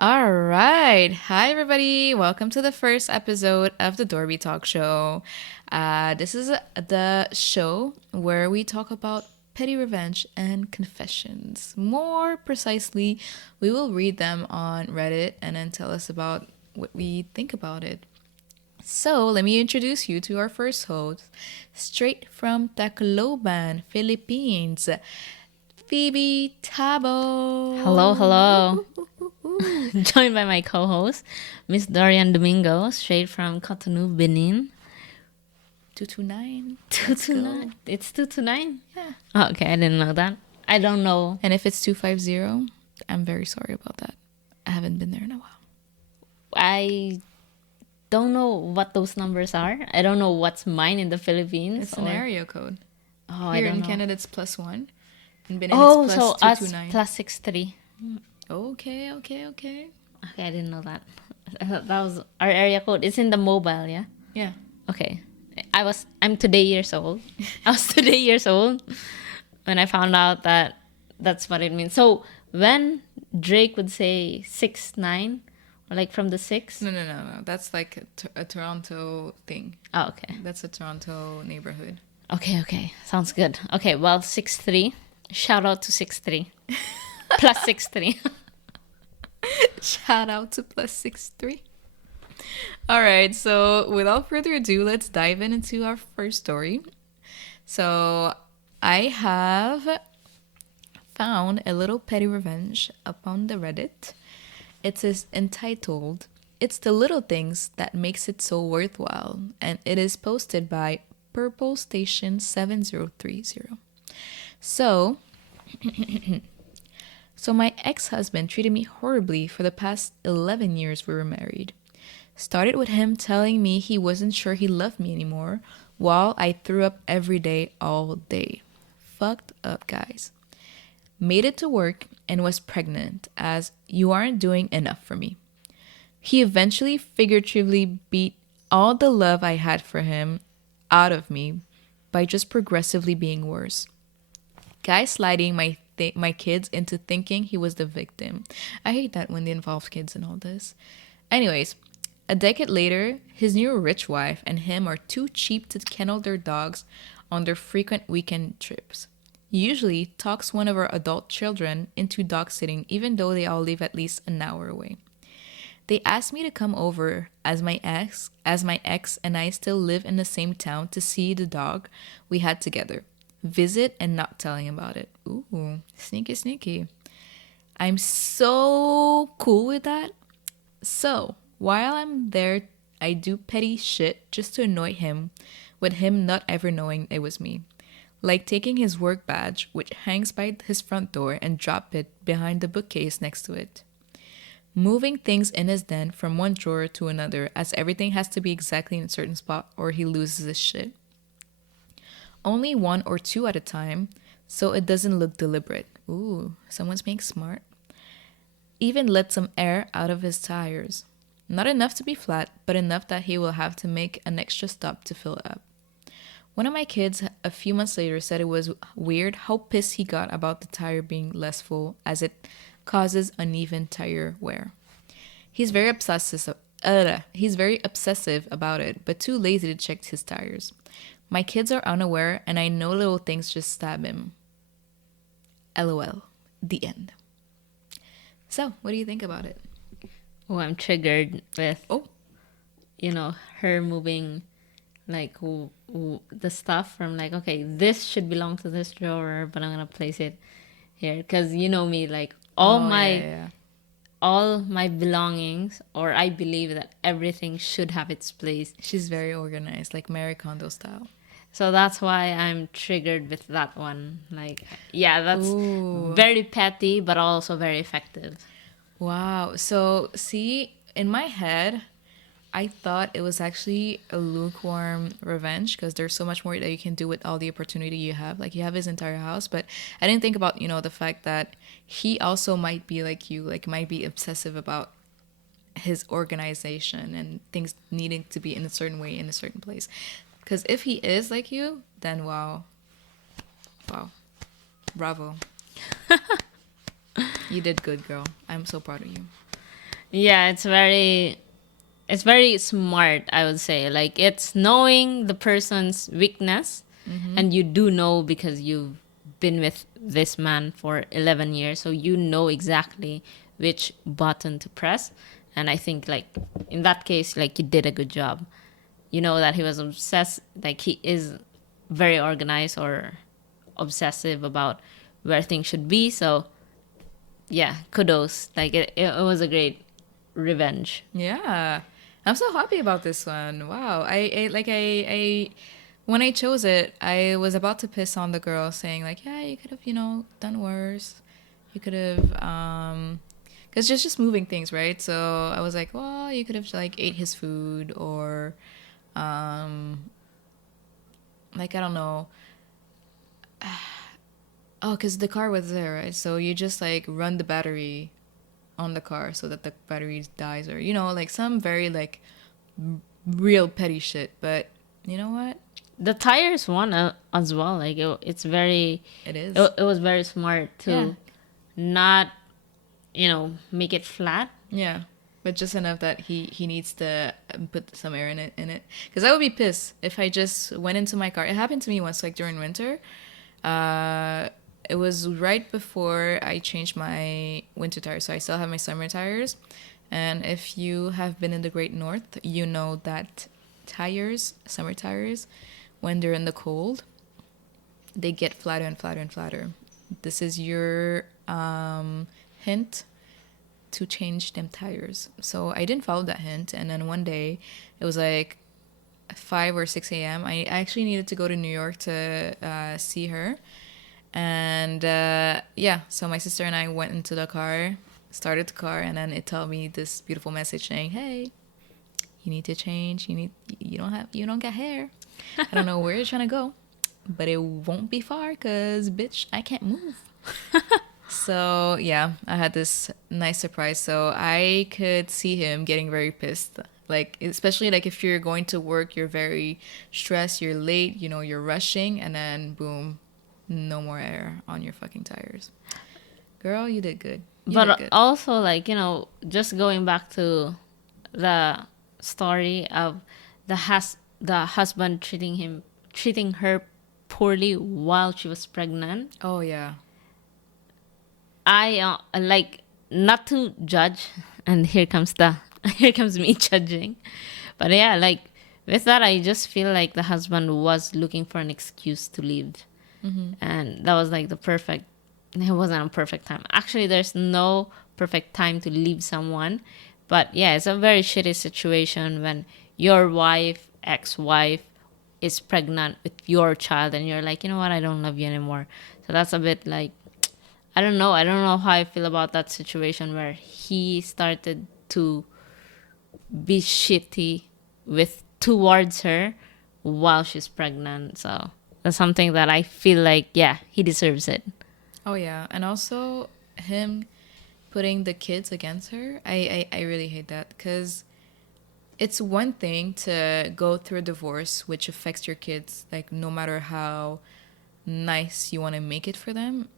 All right. Hi, everybody. Welcome to the first episode of the DORBE Talk Show. This is the show where we talk about petty revenge and confessions. More precisely, we will read them on Reddit and then tell us about what we think about it. So, let me introduce you to our first host, straight from Tacloban, Philippines, Phoebe Hello, Tabo. hello. Joined by my co-host, Miss Dorian Domingo, straight from Cotonou, Benin. 229. Two to nine. It's 229. Yeah. Oh, okay, I didn't know that. I don't know. And if it's 250, I'm very sorry about that. I haven't been there in a while. I don't know what those numbers are. I don't know what's mine in the Philippines. It's an area code. Oh, Here I don't in know. Canada, it's +1. In Benin, Oh, it's so plus us 229. plus 63. Okay. Okay, I didn't know that. That was our area code. It's in the mobile, yeah. Yeah. Okay. I'm today years old. I was today years old when I found out that that's what it means. So when Drake would say 6'9", or like from the six. No. That's like a Toronto thing. Oh, okay. That's a Toronto neighborhood. Okay. Sounds good. Okay, well, 6'3". Shout out to 6'3". Plus 6'3". Shout out to +63. All right, so without further ado, let's dive into our first story. So I have found a little petty revenge upon the Reddit. It is entitled, "It's the Little Things That Makes It So Worthwhile," and it is posted by Purple Station 7030. So, so my ex-husband treated me horribly for the past 11 years we were married. Started with him telling me he wasn't sure he loved me anymore, while I threw up every day, all day. Fucked up, guys. Made it to work and was pregnant, as "you aren't doing enough for me." He eventually figuratively beat all the love I had for him out of me by just progressively being worse. Gaslighting my kids into thinking he was the victim. I hate that when they involve kids in all this. Anyways, a decade later, his new rich wife and him are too cheap to kennel their dogs on their frequent weekend trips. Usually talks one of our adult children into dog sitting even though they all live at least an hour away. They asked me to come over as my ex and I still live in the same town to see the dog we had together. Visit and not telling about it. Ooh, sneaky. I'm so cool with that. So, while I'm there, I do petty shit just to annoy him, with him not ever knowing it was me. Like taking his work badge, which hangs by his front door, and drop it behind the bookcase next to it. Moving things in his den from one drawer to another, as everything has to be exactly in a certain spot or he loses his shit. Only one or two at a time, so it doesn't look deliberate. Ooh, someone's being smart. Even let some air out of his tires. Not enough to be flat, but enough that he will have to make an extra stop to fill it up. One of my kids a few months later said it was weird how pissed he got about the tire being less full, as it causes uneven tire wear. He's very obsessive about it, but too lazy to check his tires. My kids are unaware, and I know little things just stab him. LOL. The end. So, what do you think about it? Oh, I'm triggered with, Oh, her moving like the stuff from like, okay, this should belong to this drawer, but I'm going to place it here. Because you know me, like yeah. all my belongings, or I believe that everything should have its place. She's very organized, like Mary Kondo style. So that's why I'm triggered with that one. Like, yeah, that's Ooh. very petty, but also very effective. Wow. So, see, in my head, I thought it was actually a lukewarm revenge because there's so much more that you can do with all the opportunity you have. Like, you have his entire house, but I didn't think about, the fact that he also might be like you, like, might be obsessive about his organization and things needing to be in a certain way in a certain place. Because if he is like you, then wow, bravo. You did good, girl. I'm so proud of you. Yeah, it's very smart, I would say. Like, it's knowing the person's weakness, and you do know because you've been with this man for 11 years, so you know exactly which button to press. And I think, like, in that case, like, you did a good job. You know that he was obsessed, like, he is very organized or obsessive about where things should be. So, yeah, kudos. Like, it was a great revenge. Yeah. I'm so happy about this one. Wow. When I chose it, I was about to piss on the girl saying like, yeah, you could have, done worse. You could have, cause just moving things, right? So I was like, well, you could have like ate his food or, um, like, I don't know. Oh, cause the car was there, right? So you just like run the battery on the car so that the battery dies or, like some very like real petty shit. But you know what? The tires won as well. Like, it's very, It is. it was very smart Yeah. to not, make it flat. Yeah. But just enough that he needs to put some air in it. Because I would be pissed if I just went into my car. It happened to me once, like during winter. Uh, it was right before I changed my winter tires, so I still have my summer tires. And if you have been in the Great North, you know that tires, summer tires, when they're in the cold, they get flatter and flatter and flatter. This is your hint to change them tires. So I didn't follow that hint, and then one day it was like 5 or 6 a.m. I actually needed to go to New York to see her. And yeah, so my sister and I went into the car, started the car, and then it told me this beautiful message saying, "Hey, you need to change. You don't got hair. I don't know where you're trying to go, but it won't be far, cause bitch, I can't move." So yeah, I had this nice surprise. So I could see him getting very pissed. Like, especially like if you're going to work, you're very stressed, you're late, you're rushing, and then boom, no more air on your fucking tires. Girl, you did good. You did But good. also, like, just going back to the story of the husband treating her poorly while she was pregnant. Oh yeah. I like, not to judge, and here comes the here comes me judging, but yeah, like, with that, I just feel like the husband was looking for an excuse to leave, and that was like the perfect. It wasn't a perfect time. Actually, there's no perfect time to leave someone, but yeah, it's a very shitty situation when your wife, ex-wife, is pregnant with your child, and you're like, you know what, I don't love you anymore. So that's a bit like, I don't know. I don't know how I feel about that situation where he started to be shitty with towards her while she's pregnant. So that's something that I feel like, yeah, he deserves it. Oh yeah. And also him putting the kids against her. I really hate that because it's one thing to go through a divorce which affects your kids, like no matter how nice you want to make it for them,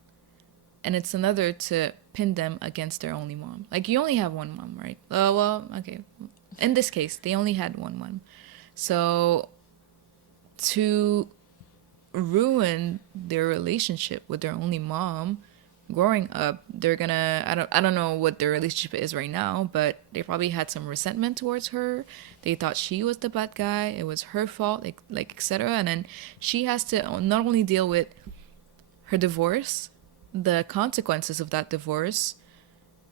and it's another to pin them against their only mom. Like, you only have one mom, right? Well, okay. In this case, they only had one mom. So to ruin their relationship with their only mom growing up, they're gonna, I don't know what their relationship is right now, but they probably had some resentment towards her. They thought she was the bad guy, it was her fault, like etc. And then she has to not only deal with her divorce, the consequences of that divorce,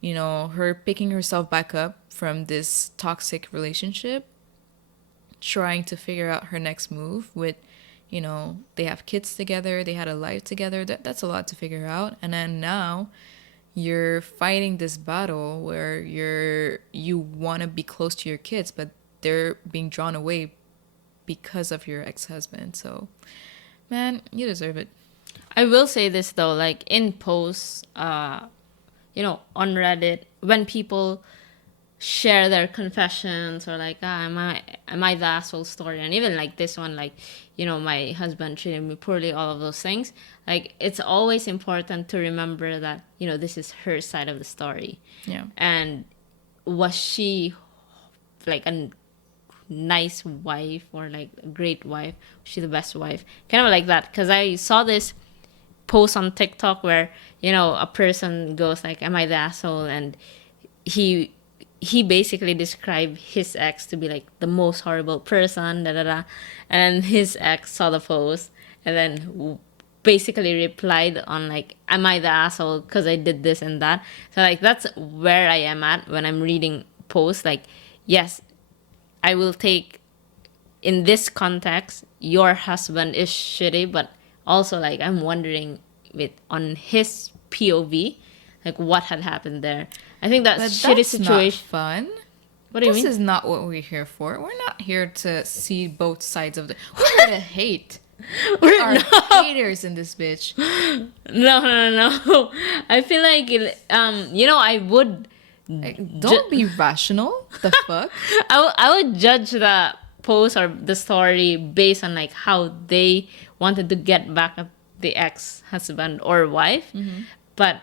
her picking herself back up from this toxic relationship, trying to figure out her next move with, they have kids together, they had a life together. That's a lot to figure out. And then now you're fighting this battle where you want to be close to your kids, but they're being drawn away because of your ex-husband. So, man, you deserve it. I will say this though, like, in posts, on Reddit, when people share their confessions, or like, am I the asshole story, and even like this one, like, my husband treated me poorly, all of those things, like, it's always important to remember that, this is her side of the story. Yeah. And was she like a nice wife or like a great wife? Was she the best wife? Kind of like that. Because I saw this post on TikTok where, you know, a person goes like, "Am I the asshole?" And he he basically described his ex to be like the most horrible person, da da da. And his ex saw the post and then basically replied on like, "Am I the asshole because I did this and that?" So like that's where I am at when I'm reading posts. Like, yes, I will take in this context your husband is shitty, but also like I'm wondering with on his POV, like what had happened there. I think that But shitty that's not situation. fun. What do you This mean? is not what we're here for. We're not here to see both sides of the. We're here to hate. We are haters in this bitch. No, no, no, no. I feel like you know, I would Like, don't be rational. The fuck? I would judge the post or the story based on like how they wanted to get back at the ex husband or wife. But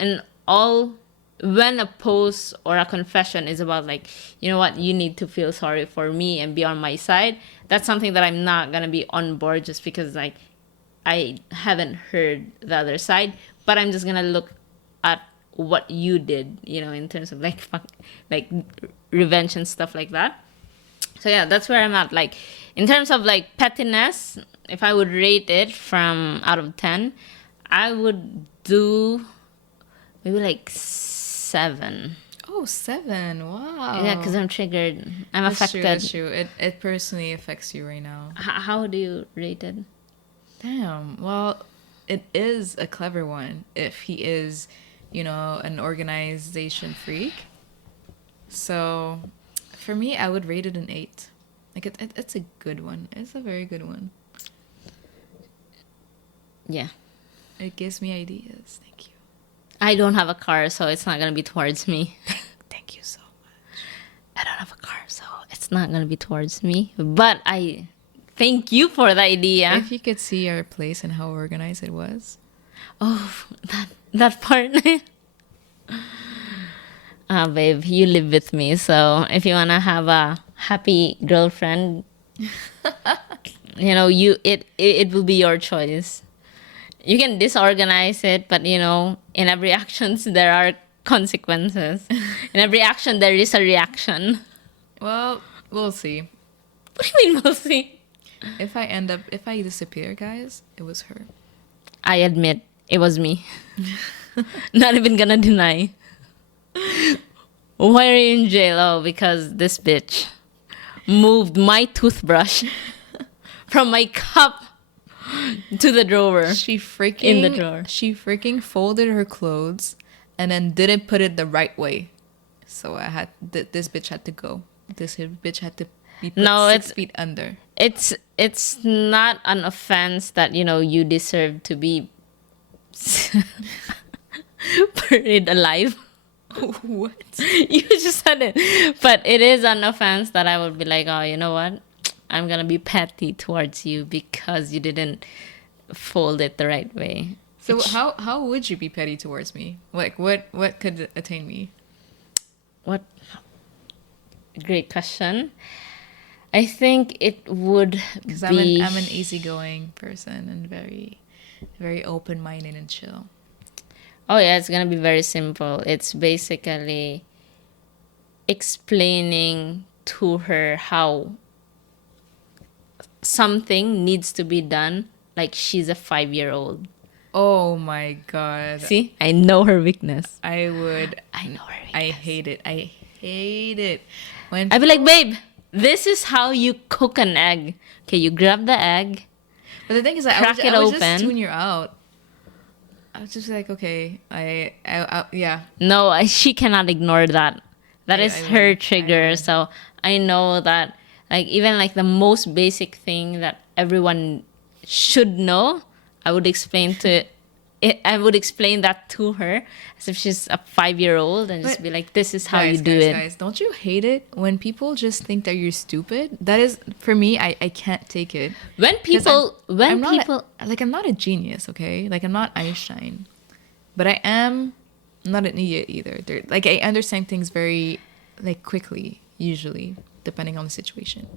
in all, when a post or a confession is about like, you know what, you need to feel sorry for me and be on my side, that's something that I'm not gonna be on board just because like I haven't heard the other side, but I'm just gonna look at what you did, you know, in terms of like like revenge and stuff like that. So yeah, that's where I'm at. Like in terms of like pettiness, if I would rate it from out of 10, I would do maybe like 7. Oh, 7. Wow. Yeah, because I'm triggered. I'm That's affected. true. That's true. It personally affects you right now. How do you rate it? Damn. Well, it is a clever one if he is, you know, an organization freak. So, for me, I would rate it an 8. Like, it's a good one. It's a very good one. Yeah. It gives me ideas. Thank you. I don't have a car, so it's not gonna be towards me. Thank you so much. I don't have a car, so it's not gonna be towards me. But I thank you for the idea. If you could see our place and how organized it was. Oh, that part. Ah, babe, you live with me, so if you wanna have a happy girlfriend, you know, it will be your choice. You can disorganize it, but you know, in every actions there are consequences. In every action there is a reaction. Well, we'll see. What do you mean, mostly? If I disappear, guys, it was her. I admit it was me. Not even gonna deny. Why are you in jail? Oh, because this bitch moved my toothbrush from my cup to the drawer. She freaking In the drawer. She freaking folded her clothes and then didn't put it the right way. So I had this bitch had to go. This bitch had to be put No, 6 feet under. It's not an offense that, you know, you deserve to be buried alive. What? You just said it. But it is an offense that I would be like, oh, you know what? I'm gonna be petty towards you because you didn't fold it the right way. So how would you be petty towards me? Like what could attain me? What? Great question. I think it would Because be. I'm an easygoing person and very very open minded and chill. Oh yeah, it's gonna be very simple. It's basically explaining to her how something needs to be done like she's a 5-year-old. Oh my god. See? I know her weakness. I would. I know her weakness. I hate it. I hate it. When I'd be like, babe, this is how you cook an egg. Okay, you grab the egg. But the thing is, that Crack it I would open. just tune you out. I was just like, okay, yeah. No, she cannot ignore that. That is I her would. trigger. I would. So I know that, like, even like the most basic thing that everyone should know, I would explain to it. I would explain that to her as if she's a 5-year-old and just But be like, "This is how Guys, you do guys, it." guys, don't you hate it when people just think that you're stupid? That is, for me, I can't take it. When 'Cause people, when not people, like I'm not a genius, okay? Like I'm not Einstein, but I am I'm not an idiot either. They're, like, I understand things very, like, quickly, usually, depending on the situation.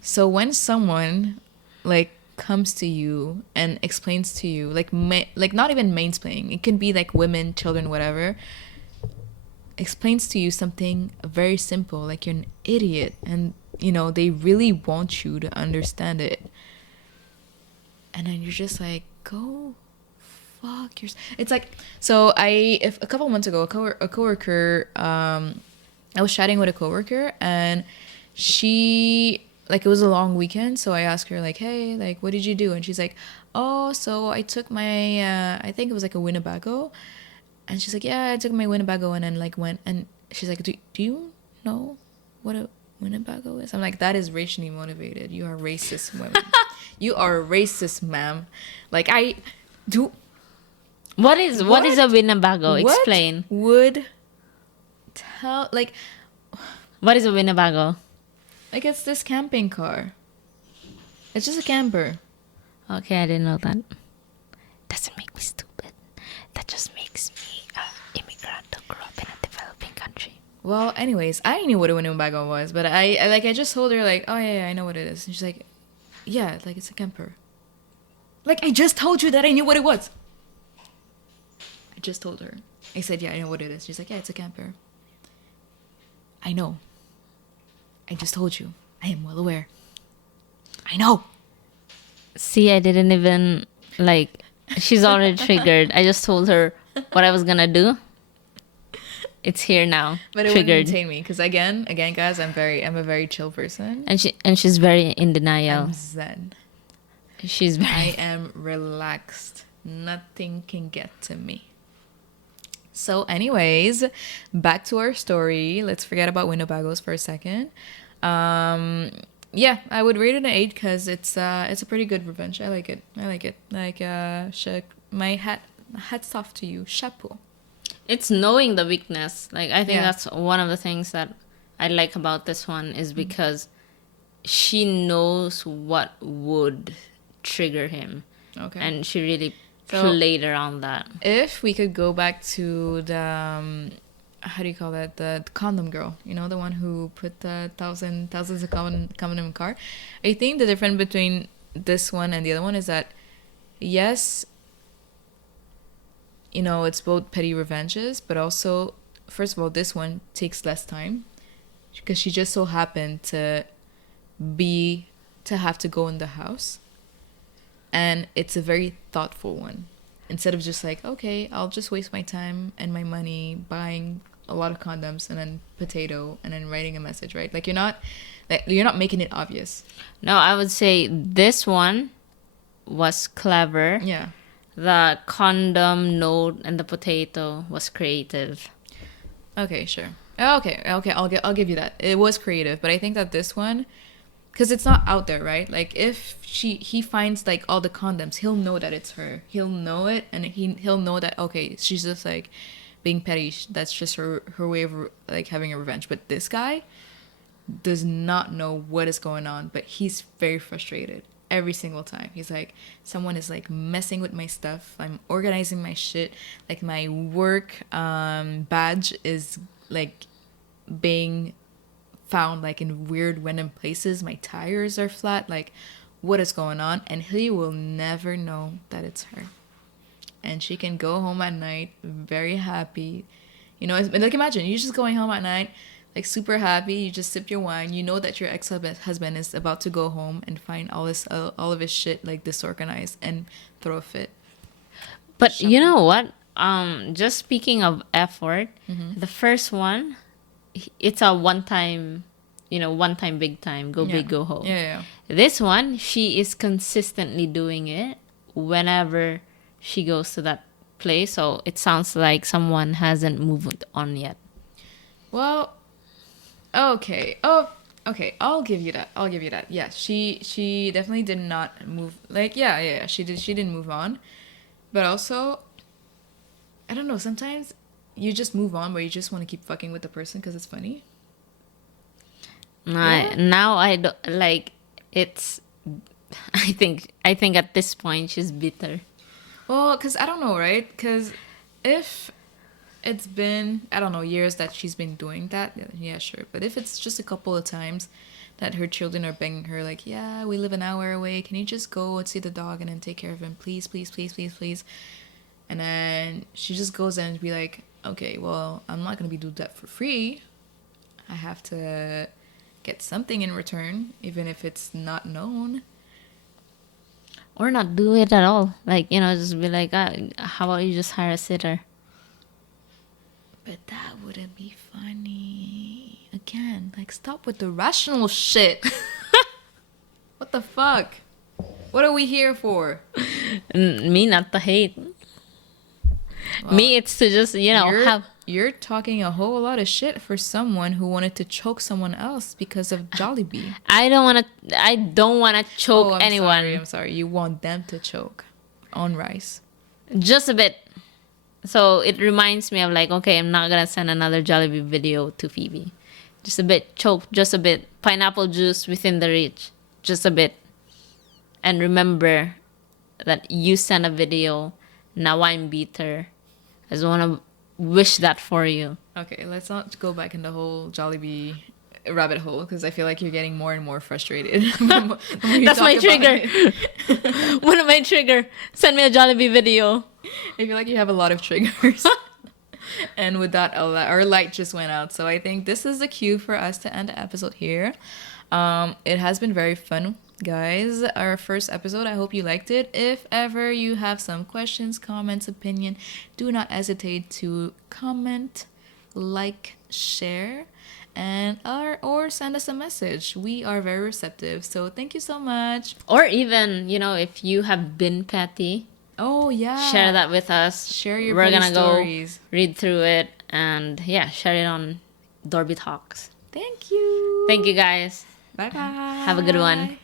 So when someone, like, comes to you and explains to you, like, like, not even mansplaining, it can be like women, children, whatever, explains to you something very simple, like you're an idiot, and you know they really want you to understand it, and then you're just like, go fuck yourself. It's like, so if a couple months ago, a coworker, I was chatting with a coworker, and she, like, it was a long weekend, so I asked her, like, hey, like, what did you do? And she's like, oh, so I took my I think it was like a Winnebago. And she's like, yeah, I took my Winnebago and then, like, went. And she's like, do you know what a Winnebago is? I'm like, that is racially motivated. You are racist, women. You are racist, ma'am. Like, I do. What is a Winnebago? What Explain. would tell, like, What is a Winnebago? like, it's this camping car. It's just a camper. Okay, I didn't know that. Doesn't make me stupid. That just makes me an immigrant who grew up in a developing country. Well, anyways, I knew what a Winnebago was, but I just told her, like, oh yeah, I know what it is. And she's like, yeah, like, it's a camper. Like, I just told you that I knew what it was. I just told her. I said, yeah, I know what it is. She's like, yeah, it's a camper. I know. I just told you. I am well aware. I know. See, I didn't even, like, she's already triggered. I just told her what I was gonna do. It's here now. But it triggered. wouldn't entertain me because again, guys, I'm a very chill person. And she's very in denial. I'm zen. She's very. I am relaxed. Nothing can get to me. So, anyways, back to our story. Let's forget about Winnebagos for a second. Yeah, I would rate it an 8 because it's a pretty good revenge. I like it. Like, my hats off to you. Chapeau. It's knowing the weakness. Like, I think Yeah. that's one of the things that I like about this one is because she knows what would trigger him. Okay. And she really So- played around that. If we could go back to the how do you call that, the condom girl, you know, the one who put the thousands of condom in car. I think the difference between this one and the other one is that, yes, you know, it's both petty revenges, but also, first of all, this one takes less time because she just so happened to have to go in the house, and it's a very thoughtful one. Instead of just like, okay, I'll just waste my time and my money buying a lot of condoms and then potato and then writing a message, right? Like, you're not making it obvious. No, I would say this one was clever. Yeah. The condom note and the potato was creative. Okay, sure. Okay, I'll give you that. It was creative, but I think that this one, because it's not out there, right? Like, if he finds, like, all the condoms, he'll know that it's her. He'll know it, and he'll know that, okay, she's just, like, being petty. That's just her way of, like, having a revenge. But this guy does not know what is going on, but he's very frustrated every single time. He's like, someone is, like, messing with my stuff. I'm organizing my shit. Like, my work badge is, like, being found, like, in weird random places. My tires are flat. Like, what is going on? And he will never know that it's her. And she can go home at night very happy. You know, like, imagine you just going home at night, like, super happy. You just sip your wine. You know that your ex-husband is about to go home and find all of his shit, like, disorganized and throw a fit. But you know what? Just speaking of effort, the first one, it's a one time big time, go big, go home. Yeah. This one, she is consistently doing it whenever she goes to that place. So it sounds like someone hasn't moved on yet. Well, okay. Oh, okay. I'll give you that. Yeah, she definitely did not move. Like, yeah. She didn't move on. But also, I don't know. Sometimes you just move on, where you just want to keep fucking with the person because it's funny. Now I don't like it's. I think at this point she's bitter. Well, because I don't know, right? Because if it's been, I don't know, years that she's been doing that, yeah, sure. But if it's just a couple of times that her children are begging her, like, yeah, we live an hour away, can you just go and see the dog and then take care of him, please, please, please, please, please. And then she just goes in and be like, okay, well, I'm not gonna be doing that for free. I have to get something in return, even if it's not known. Or not do it at all. Like, just be like, how about you just hire a sitter? But that wouldn't be funny. Again, like, stop with the rational shit. What the fuck? What are we here for? Me, not the hate. Well, Me, it's to just, have... You're talking a whole lot of shit for someone who wanted to choke someone else because of Jollibee. I don't want to choke anyone. I'm sorry. You want them to choke on rice. Just a bit. So it reminds me of like, okay, I'm not gonna send another Jollibee video to Phoebe. Just a bit, choke, just a bit. Pineapple juice within the reach, just a bit. And remember that you sent a video. Now I'm bitter. I just wanna wish that for you. Okay, let's not go back in the whole Jollibee rabbit hole because I feel like you're getting more and more frustrated. That's my trigger. One of my trigger. Send me a Jollibee video. I feel like you have a lot of triggers. And with that, our light just went out. So I think this is the cue for us to end the episode here. It has been very fun, guys. Our first episode. I hope you liked it. If ever you have some questions, comments, opinion, do not hesitate to comment, like, share, and or send us a message. We are very receptive. So thank you so much. Or even, if you have been petty. Oh yeah. Share that with us. Share your We're petty gonna stories. Go read through it and share it on DORBE Talks. Thank you. Thank you guys. Bye bye. Have a good one.